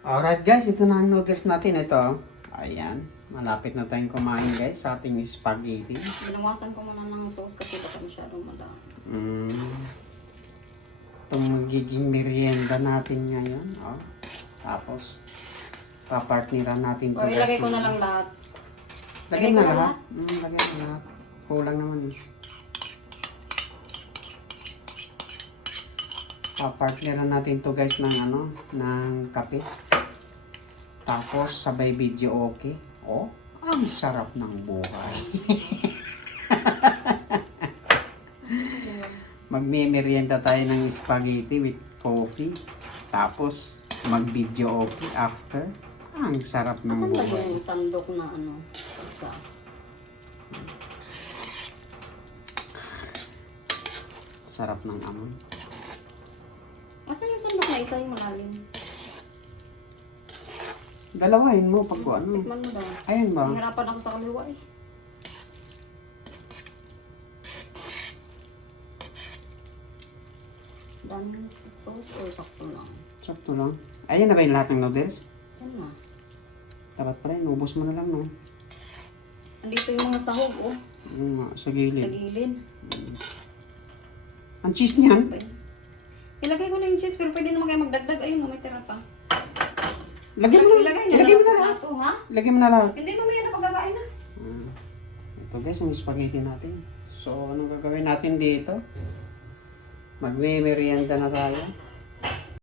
Alright guys, ito na ang noodles natin. Ito. Ayan. Malapit na tayong kumain guys sa ating spaghetti. Binawasan ko muna ng sauce kasi baka masyadong madami. Itong magiging merienda natin ngayon. Oh. Tapos, papartnera natin O ilagay ko na lang lahat. Lagyan na lahat? Lagyan na lahat. Kulang naman eh. Papartnera natin to guys ng ano, ng kape. Tapos, sabay video okay. Oh, ang sarap ng buhay. Magme-merienda tayo ng spaghetti with coffee. Tapos, mag-video okay after. Ang sarap ng Asan ba buhay. yung sandok na ano? Isa. Sarap ng amoy. Asan yung sandok na isa yung malalim? Dalawain mo pag ano. Tikman mo daw. Ayan ba? Nahirapan ako sa kaliwa eh. Daming sauce or sakto lang? Sakto lang. Ayan na ba yung lahat ng noodles? Yan na. Dapat pala, inubos mo na lang, no? Andito yung mga sahog oh. Sa Sa gilid. gilid. Ang cheese niyan? Ilagay ko na yung cheese pero pwede naman kayo magdagdag. Ayun, may tira pa. Lagyan mo na. Ilagay Ilagay mo na sa lahat. plato, ha? Lagyan mo na lahat. Hindi mo yan na pagkakain na. Ito guys, ang spaghetti natin. So, anong gagawin natin dito? Magme-merienda na tayo.